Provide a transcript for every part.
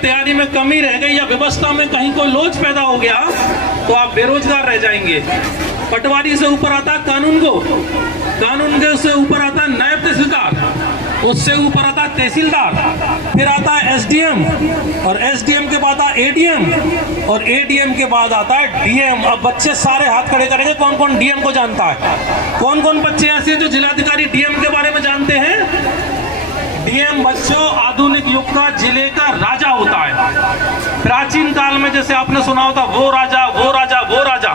तैयारी में कमी रह गई या व्यवस्था में कहीं कोई लोच पैदा हो गया तो आप बेरोजगार रह जाएंगे। पटवारी से ऊपर आता है कानून को, कानून के से ऊपर आता है नायब तहसीलदार, उससे ऊपर आता है तहसीलदार, फिर आता है एसडीएम, और एसडीएम के बाद आता है एडीएम, और एडीएम के बाद आता है डीएम। अब बच्चे सारे हाथ खड़े करेंगे कौन कौन डीएम को जानता है। कौन कौन बच्चे ऐसे हैं जो जिलाधिकारी डीएम के बारे में जानते हैं। डीएम बच्चों आधुनिक युग का जिले का राजा होता है। प्राचीन काल में जैसे आपने सुना होता वो राजा वो राजा वो राजा।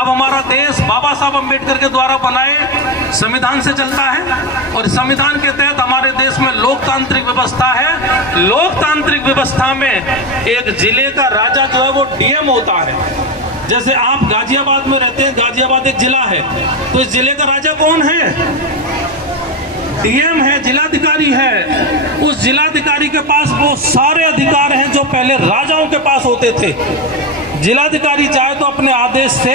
अब हमारा देश बाबा साहब अम्बेडकर के द्वारा बनाए संविधान से चलता है, और संविधान के तहत हमारे देश में लोकतांत्रिक व्यवस्था है। लोकतांत्रिक व्यवस्था में एक जिले का राजा जो है वो डीएम होता है। जैसे आप गाजियाबाद में रहते हैं, गाजियाबाद एक जिला है, तो इस जिले का राजा कौन है? डीएम है, जिलाधिकारी है। उस जिलाधिकारी के पास वो सारे अधिकार हैं जो पहले राजाओं के पास होते थे। जिलाधिकारी चाहे तो अपने आदेश से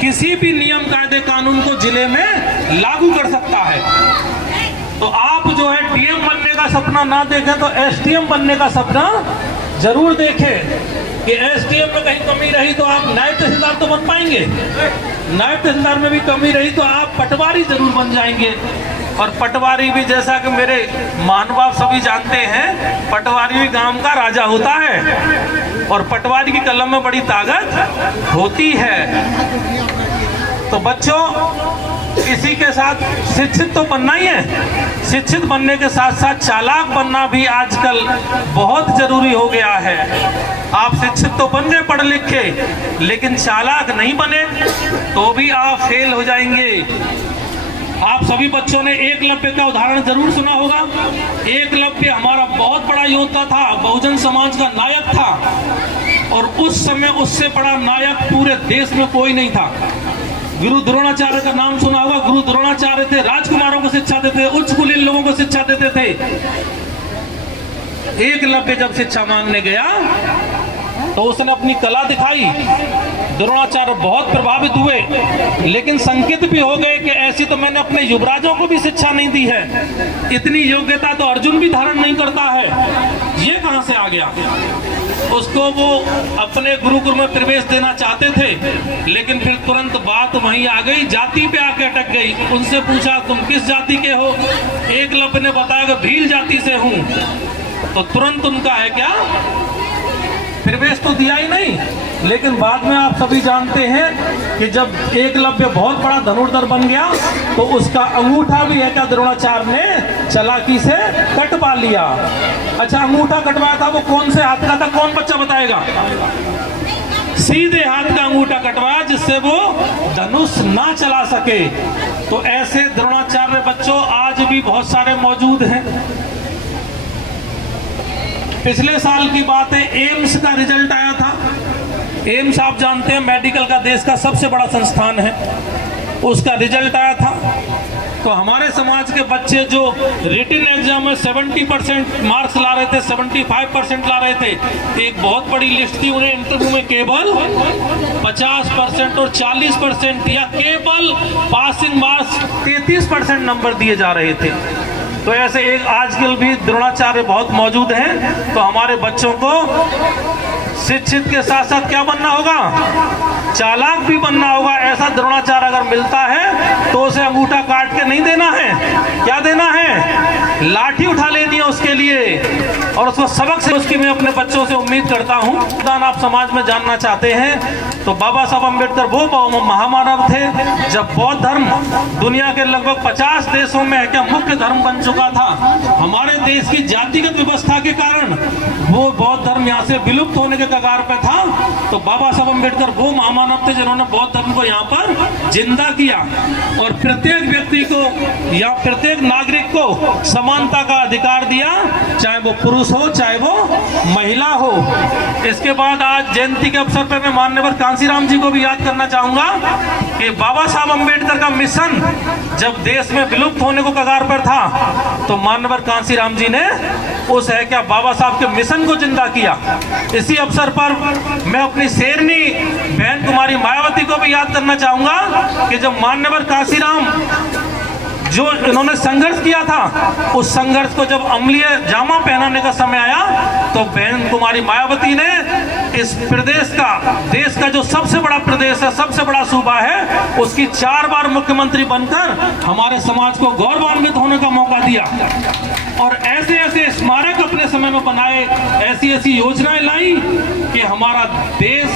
किसी भी नियम कायदे कानून को जिले में लागू कर सकता है। तो आप जो है डीएम बनने का सपना ना देखें तो एसडीएम बनने का सपना जरूर देखें कि एसडीएम में कहीं कमी रही तो आप नायब तहसीलदार तो बन पाएंगे, नायब तहसीलदार में भी कमी रही तो आप पटवारी जरूर बन जाएंगे। और पटवारी भी जैसा कि मेरे महानुभाव सभी जानते हैं, पटवारी भी गांव का राजा होता है, और पटवारी की कलम में बड़ी ताकत होती है। तो बच्चों इसी के साथ शिक्षित तो बनना ही है, शिक्षित बनने के साथ साथ चालाक बनना भी आजकल बहुत जरूरी हो गया है। आप शिक्षित तो बन गए पढ़ लिख के, लेकिन चालाक नहीं बने तो भी आप फेल हो जाएंगे। आप सभी बच्चों ने एकलव्य का उदाहरण जरूर सुना होगा। एकलव्य हमारा बहुत बड़ा योद्धा था, बहुजन समाज का नायक था, और उस समय उससे बड़ा नायक पूरे देश में कोई नहीं था। गुरु द्रोणाचार्य का नाम सुना होगा। गुरु द्रोणाचार्य थे, राजकुमारों को शिक्षा देते थे, उच्च कुलीन लोगों को शिक्षा देते थे। एकलव्य जब शिक्षा मांगने गया तो उसने अपनी कला दिखाई। द्रोणाचार्य बहुत प्रभावित हुए, लेकिन संकेत भी हो गए कि ऐसी तो मैंने अपने युवराजों को भी शिक्षा नहीं दी है, इतनी योग्यता तो अर्जुन भी धारण नहीं करता है, ये कहां से आ गया। उसको वो अपने गुरुकुल में प्रवेश देना चाहते थे, लेकिन फिर तुरंत बात वहीं आ गई, जाति पे आके अटक गई। उनसे पूछा तुम किस जाति के हो? एकलव्य ने बताया कि भील जाति से हूं। तो तुरंत उनका है क्या, प्रवेश तो दिया ही नहीं। लेकिन बाद में आप सभी जानते हैं कि जब एकलव्य बहुत बड़ा धनुर्धर बन गया तो उसका अंगूठा भी है क्या द्रोणाचार्य ने चालाकी से कटवा लिया। अच्छा, अंगूठा कटवाया था वो कौन से हाथ का था, कौन बच्चा बताएगा? सीधे हाथ का अंगूठा कटवाया जिससे वो धनुष ना चला सके। तो ऐसे द्रोणाचार्य बच्चों आज भी बहुत सारे मौजूद हैं। पिछले साल की बात है, एम्स का रिजल्ट आया था। एम्स आप जानते हैं मेडिकल का देश का सबसे बड़ा संस्थान है, उसका रिजल्ट आया था। तो हमारे समाज के बच्चे जो रिटन एग्जाम में 70% मार्क्स ला रहे थे, 75% ला रहे थे, एक बहुत बड़ी लिस्ट थी, उन्हें इंटरव्यू में केवल 50% और 40% या केवल पासिंग मार्क्स 33% नंबर दिए जा रहे थे। तो ऐसे एक आजकल भी द्रोणाचार्य बहुत मौजूद हैं। तो हमारे बच्चों को शिक्षित के साथ साथ क्या बनना होगा, चालाक भी बनना होगा। ऐसा द्रोणाचार्य अगर मिलता है तो उसे अंगूठा काट के नहीं देना है, क्या देना है, लाठी उठा लेनी है उसके लिए, और उसको सबक से उसकी मैं अपने बच्चों से उम्मीद करता हूँ। दान आप समाज में जानना चाहते हैं तो बाबा साहब अम्बेडकर वो महामानव थे जब बौद्ध धर्म दुनिया के लगभग 50 देशों में क्या मुख्य धर्म बन चुका था। हमारे देश की जातिगत व्यवस्था के कारण वो बौद्ध धर्म यहाँ से विलुप्त होने के कगार पे था। तो बाबा साहब अम्बेडकर वो महामानव थे जिन्होंने बौद्ध धर्म को यहाँ पर जिंदा किया, और प्रत्येक व्यक्ति को या प्रत्येक नागरिक को समानता का अधिकार दिया, चाहे वो पुरुष हो चाहे वो महिला हो। इसके बाद आज जयंती के अवसर पर मैं माननीय कांसीराम जी को भी याद करना चाहूंगा कि बाबा साहब अम्बेडकर का मिशन जब देश में विलुप्त होने को कगार पर था तो माननीय कांसीराम जी ने उस है क्या बाबा साहब के मिशन को जिंदा किया। इसी अवसर पर मैं अपनी शेरनी बहन कुमारी मायावती को भी याद करना चाहूंगा कि जब माननीय कांसीराम जो इन्होंने संघर्ष किया था, उस संघर्ष को जब अम्लीय जामा पहनाने का समय आया तो बहन कुमारी मायावती ने इस प्रदेश का, देश का जो सबसे बड़ा प्रदेश है, सबसे बड़ा सूबा है, उसकी 4 बार मुख्यमंत्री बनकर हमारे समाज को गौरवान्वित होने का मौका दिया। और ऐसे ऐसे स्मारक अपने समय में बनाए, ऐसी ऐसी योजनाएं लाई कि हमारा देश,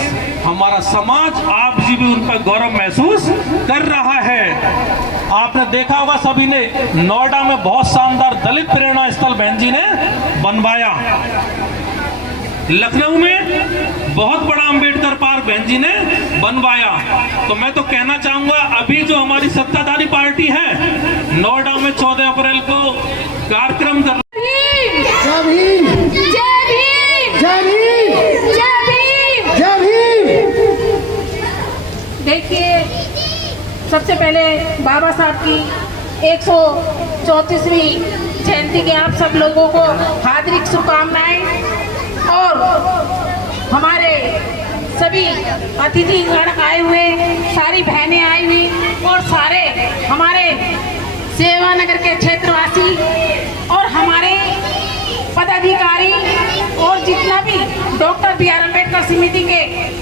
हमारा समाज आज भी उन पर गौरव महसूस कर रहा है। आपने देखा होगा सभी ने, नोएडा में बहुत शानदार दलित प्रेरणा स्थल बहन जी ने बनवाया। लखनऊ में बहुत बड़ा अंबेडकर पार्क बहन जी ने बनवाया। तो मैं तो कहना चाहूंगा, अभी जो हमारी सत्ताधारी पार्टी है, नोएडा में 14 अप्रैल को कार्यक्रम कर देखिए, सबसे पहले बाबा साहब की 134वीं जयंती के आप सब लोगों को हार्दिक शुभकामनाएं। और हमारे सभी अतिथिगण आए हुए, सारी बहनें आई हुई और सारे हमारे सेवानगर के क्षेत्रवासी और हमारे पदाधिकारी और जितना भी डॉक्टर बी आर अम्बेडकर समिति के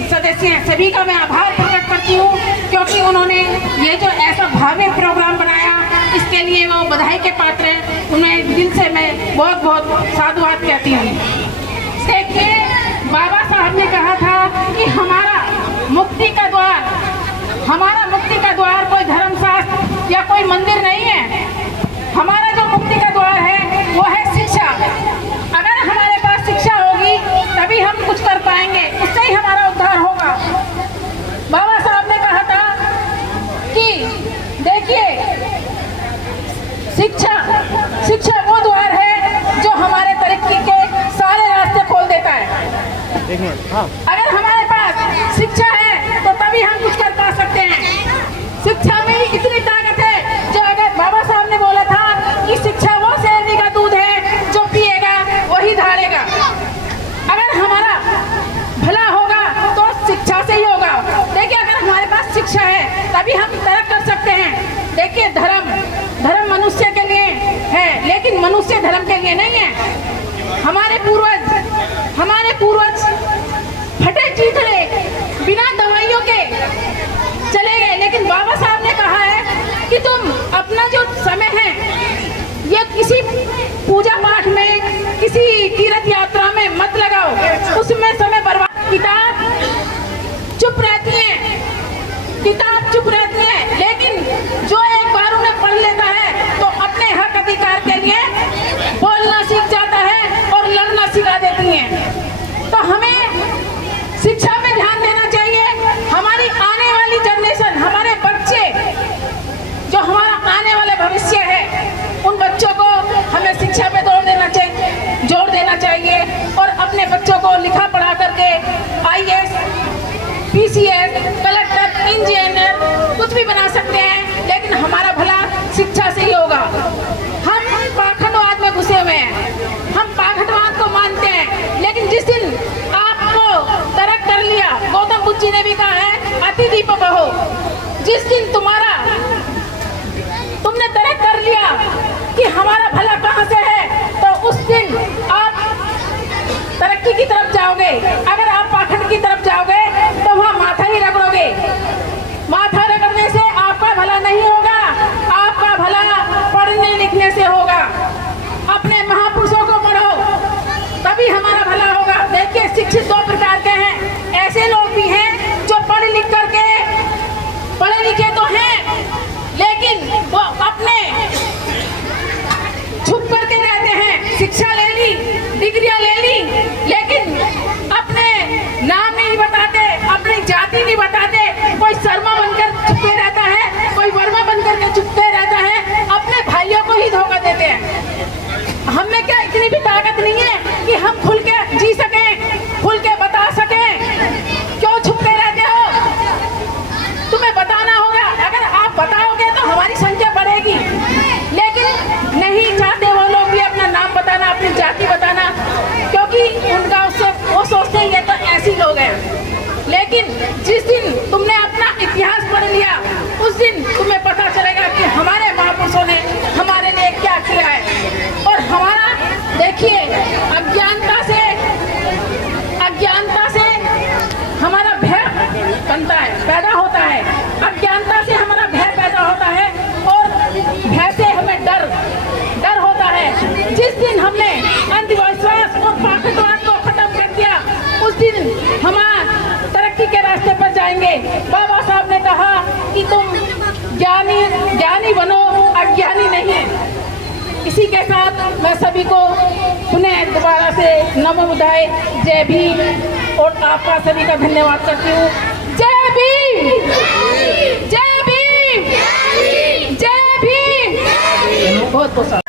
सदस्य हैं, सभी का मैं आभार प्रकट करती हूँ, क्योंकि उन्होंने ये जो ऐसा भव्य प्रोग्राम बनाया, इसके लिए वो बधाई के पात्र हैं। उन्हें दिल से मैं बहुत बहुत साधुवाद कहती हूँ। देखिए, बाबा साहब ने कहा था कि हमारा मुक्ति का द्वार कोई धर्मशास्त्र या कोई मंदिर नहीं है। हमारा जो मुक्ति का द्वार है वो है शिक्षा। अगर हमारे पास शिक्षा होगी तभी हम कुछ कर पाएंगे, उससे ही हमारा उद्धार होगा। बाबा साहब ने कहा था कि देखिए, शिक्षा वो द्वार है जो हमारे तरक्की के सारे रास्ते खोल देता है। अगर हमारे पास शिक्षा है तो तभी हम कुछ कर पा सकते हैं। शिक्षा में ही इतनी ताकत है, जो अगर बाबा साहब ने बोला था कि शिक्षा वो शेरनी का दूध है, जो पिएगा वही धारेगा। अगर हमारा भला होगा तो शिक्षा से ही होगा। देखिए, अगर हमारे पास शिक्षा है तभी हम तरक्की कर सकते हैं। देखिए, धर्म मनुष्य के लिए है, लेकिन मनुष्य धर्म के लिए नहीं है। हमारे पूर्वज फटे चीथड़े बिना दवाइयों के चले गए, लेकिन बाबा साहब ने कहा है कि तुम अपना जो समय है ये किसी पूजा पाठ में, किसी तीर्थ यात्रा में मत लगाओ, उसमें समय बर्बाद। किताब चुप रहती है, लेकिन जो एक बार उन्हें पढ़ लेता है तो अपने हक अधिकार के लिए बोलना सीख जाता है और लड़ना सिखा देती हैं। तो हमें शिक्षा में ध्यान देना चाहिए। हमारी आने वाली जनरेशन, हमारे बच्चे, जो हमारा आने वाला भविष्य है, उन बच्चों को हमें शिक्षा पे जोर देना चाहिए और अपने बच्चों को लिखा पढ़ा करके IAS, PCS, कलेक्टर, इंजीनियर कुछ भी बना सकते हैं, लेकिन हमारा भला शिक्षा से ही होगा। हम पाखंडवाद में घुसे हुए हैं, हम पाखंडवाद को मानते हैं, लेकिन जिस दिन आपको तरक कर लिया, गौतम बुद्ध जी ने भी कहा है अतिथि बहो, जिस दिन तुमने तरक कर लिया कि हमारा भला कहाँ से है, तो उस दिन आप तरक्की की तरफ जाओगे। अगर आप पाखंड की तरफ जाओगे तो वहाँ माथा ही रगड़ोगे। माथा रगड़ने से आपका भला नहीं होगा, आपका भला पढ़ने लिखने से होगा। अपने महापुरुषों को पढ़ो, तभी हमारा भला होगा। देखिए, शिक्षित 2 प्रकार के हैं। ऐसे लोग भी हैं जो पढ़े लिखे तो हैं, लेकिन वो अपने छुप करके रहते हैं। शिक्षा ले ली, डिग्रियां ले ली, लेकिन अपने नाम नहीं बताते लेकिन जिस दिन तुमने अपना इतिहास पढ़ लिया उस दिन तुम्हें पता चलेगा कि हमारे महापुरुषों ने हमारे लिए क्या किया है। और हमारा देखिए अज्ञानता से हमारा भय बनता है, पैदा होता है। अज्ञानता से हमारा भय पैदा होता है और भय से हमें डर होता है। जिस दिन हमने अंधविश्वास और पाखंडवाद को खत्म कर दिया उस दिन हम तरक्की के रास्ते पर जाएंगे। बाबा साहब ने कहा कि तुम ज्ञानी बनो, अज्ञानी नहीं। इसी के साथ मैं सभी को पुनः दोबारा से नमो बुद्धाय, जय भीम और आपका सभी का धन्यवाद करती हूँ। जय भीम, जय भीम, जय भीम। बहुत बहुत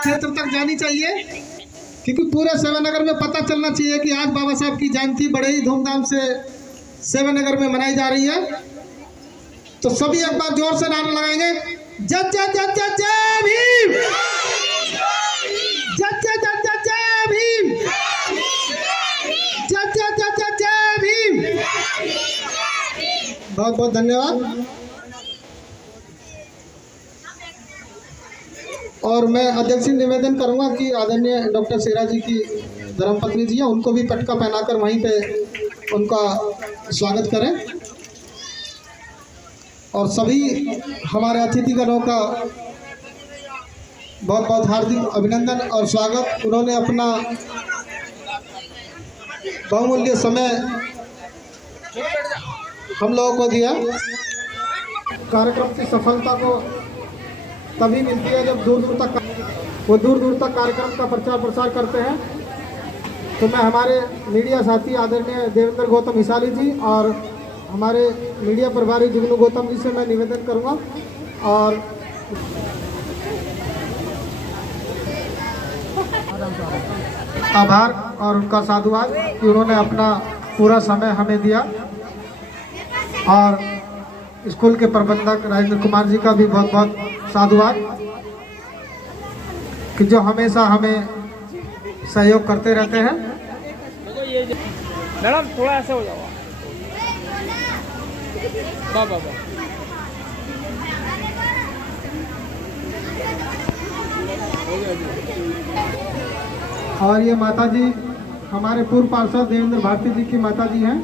क्षेत्र तक जानी चाहिए, क्योंकि पूरे सेवानगर में पता चलना चाहिए कि आज बाबा साहब की जयंती बड़े ही धूमधाम से सेवानगर में मनाई जा रही है। तो सभी एक बार जोर से नारा लगाएंगे, जय जय जय जय जय भीम, जय जय जय जय जय भीम, जय जय जय जय जय भीम। बहुत बहुत धन्यवाद। और मैं अध्यक्ष से निवेदन करूंगा कि आदरणीय डॉक्टर शेरा जी की धर्मपत्नी जी हैं, उनको भी पटका पहनाकर वहीं पे उनका स्वागत करें। और सभी हमारे अतिथिगणों का बहुत बहुत हार्दिक अभिनंदन और स्वागत। उन्होंने अपना बहुमूल्य समय हम लोगों को दिया। कार्यक्रम की सफलता को तभी मिलती है जब दूर दूर तक कार्यक्रम का प्रचार प्रसार करते हैं। तो मैं हमारे मीडिया साथी आदरणीय देवेंद्र गौतम हिसाली जी और हमारे मीडिया प्रभारी जुगनू गौतम जी से मैं निवेदन करूंगा और आभार और उनका साधुवाद कि उन्होंने अपना पूरा समय हमें दिया। और स्कूल के प्रबंधक राजेंद्र कुमार जी का भी बहुत बहुत साधुवाद कि जो हमेशा हमें सहयोग करते रहते हैं। मैडम थोड़ा ऐसे हो जाओ। वाह। और ये माता जी हमारे पूर्व पार्षद देवेंद्र भारती जी की माता जी हैं।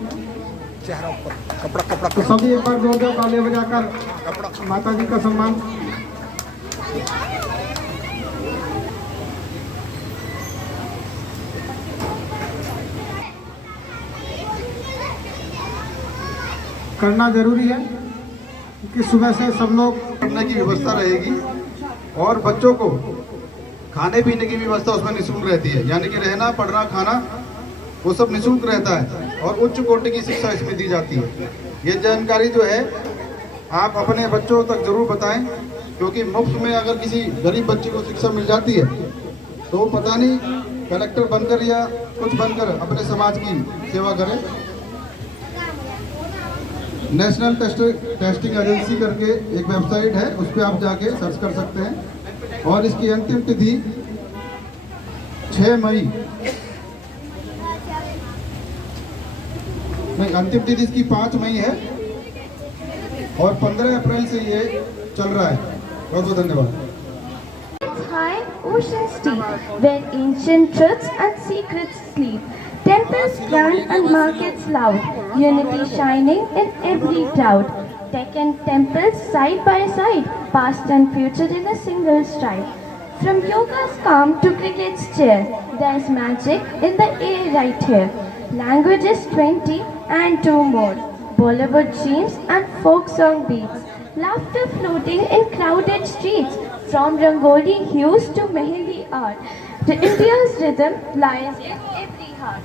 चेहरा ऊपर कपड़ा तो सभी एक बार जोर जोर ताली बजाकर माता जी का सम्मान। करना जरूरी है क्योंकि सुबह से सब लोग पढ़ने की व्यवस्था रहेगी और बच्चों को खाने पीने की व्यवस्था उसमें निःशुल्क रहती है, यानी कि रहना पढ़ना खाना वो सब निःशुल्क रहता है और उच्च कोटि की शिक्षा इसमें दी जाती है। ये जानकारी जो है आप अपने बच्चों तक जरूर बताएं, क्योंकि मुफ्त में अगर किसी गरीब बच्चे को शिक्षा मिल जाती है तो वो पता नहीं कलेक्टर बनकर या कुछ बनकर अपने समाज की सेवा करे। नेशनल टेस्टिंग एजेंसी करके एक वेबसाइट है, उस पर आप जाके सर्च कर सकते हैं। और इसकी अंतिम तिथि 6 मई नहीं, अंतिम तिथि इसकी 5 मई है और 15 अप्रैल से ये चल रहा है। बहुत बहुत धन्यवाद। High ocean's deep, where ancient truths and secrets sleep. Temples grand and markets loud, unity shining in every crowd. Tech and temples side by side, past and future in a single stride. From yoga's calm to cricket's cheer, there's magic in the air right here. languages 20 and 2 more, Bollywood tunes and folk song beats, laughter floating in crowded streets, from Rangoli hues to Mehendi art. The India's rhythm lies in every heart.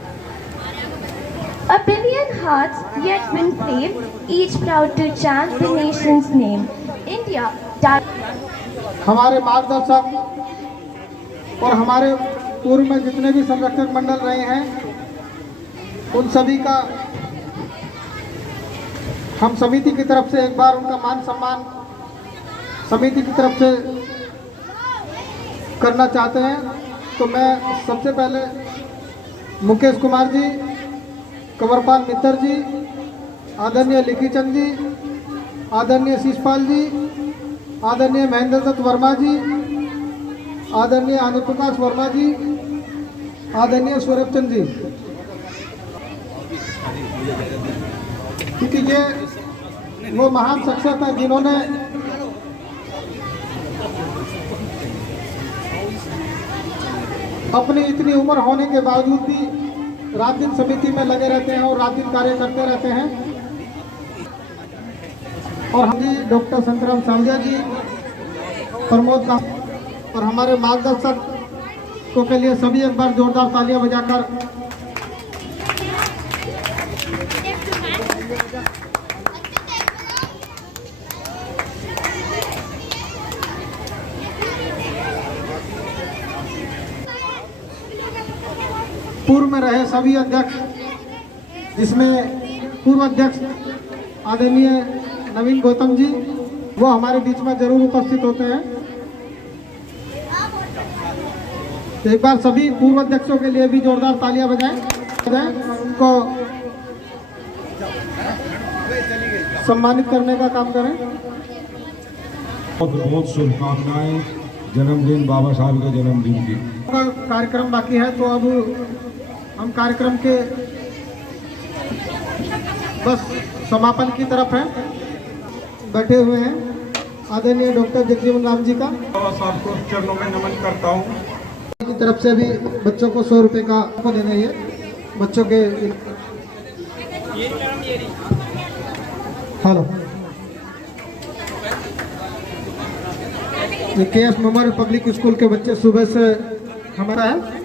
A billion hearts yet win flame, each proud to chant the nation's name. India, हमारे मार्गदर्शक और हमारे पूर्व में जितने भी संरक्षक मंडल रहे हैं उन सभी का हम समिति की तरफ से एक बार उनका मान सम्मान समिति की तरफ से करना चाहते हैं। तो मैं सबसे पहले मुकेश कुमार जी, कंवरपाल मित्तर जी, आदरणीय लिखीचंद जी, आदरणीय शिषपाल जी, आदरणीय महेंद्र दत्त वर्मा जी, आदरणीय आनंद प्रकाश वर्मा जी, आदरणीय सौरभ चंद जी, क्योंकि ये वो महान शख्सियत है जिन्होंने अपनी इतनी उम्र होने के बावजूद भी रात दिन समिति में लगे रहते हैं और रात दिन कार्य करते रहते हैं। और हम जी डॉक्टर संतराम सावजा जी, प्रमोद का और हमारे मार्गदर्शक को के लिए सभी एक बार जोरदार तालियां बजाकर पूर्व में रहे सभी अध्यक्ष, जिसमें पूर्व अध्यक्ष आदरणीय नवीन गौतम जी, वो हमारे बीच में जरूर उपस्थित होते हैं। एक बार सभी पूर्व अध्यक्षों के लिए भी जोरदार तालियां बजाएं, उनको सम्मानित करने का काम करें। बहुत बहुत शुभकामनाएं जन्मदिन बाबा साहब के जन्मदिन की। कार्यक्रम बाकी है तो अब हम कार्यक्रम के बस समापन की तरफ हैं, बैठे हुए हैं। आदरणीय डॉक्टर जगजीवन राम जी का बाबा साहब को चरणों में नमन करता हूँ। की तरफ से भी बच्चों को 100 रुपये का देना है बच्चों के। हेलो, ये KS मेमोरियल पब्लिक स्कूल के बच्चे सुबह से हमारा है,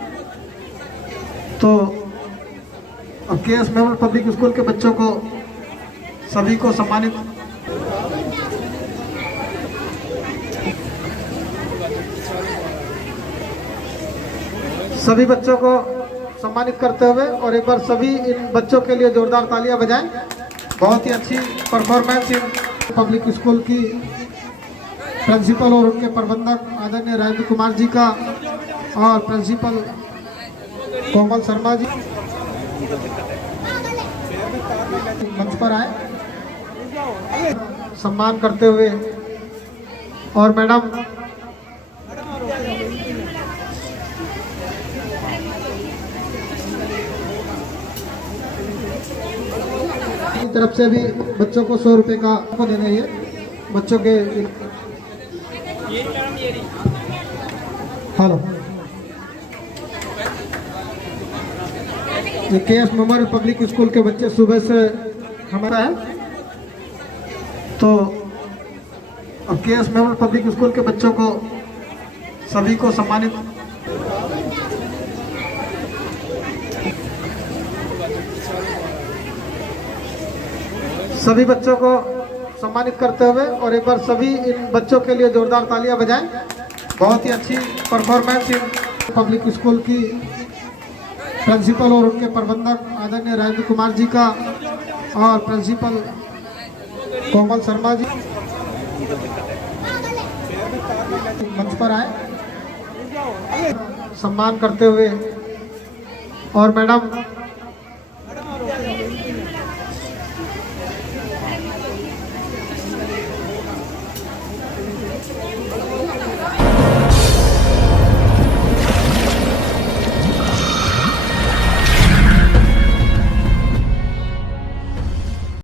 तो अब KS मेमोरियल पब्लिक स्कूल के बच्चों को सभी को सम्मानित सभी बच्चों को सम्मानित करते हुए और एक बार सभी इन बच्चों के लिए जोरदार तालियां बजाएं। बहुत ही अच्छी परफॉर्मेंस इन पब्लिक स्कूल की प्रिंसिपल और उनके प्रबंधक आदरणीय राजेंद्र कुमार जी का और प्रिंसिपल कोमल शर्मा जी मंच पर आए सम्मान करते हुए। और मैडम की तरफ से भी बच्चों को 100 रुपये का देना है बच्चों के। हेलो, ये KS मेमोरियल पब्लिक स्कूल के बच्चे सुबह से हमारा है, तो अब KS मेमोरियल पब्लिक स्कूल के बच्चों को सभी को सम्मानित सभी बच्चों को सम्मानित करते हुए और एक बार सभी इन बच्चों के लिए जोरदार तालियां बजाएं। बहुत ही अच्छी परफॉर्मेंस इन पब्लिक स्कूल की प्रिंसिपल और उनके प्रबंधक आदरणीय राजेंद्र कुमार जी का और प्रिंसिपल कोमल शर्मा जी मंच पर आए सम्मान करते हुए। और मैडम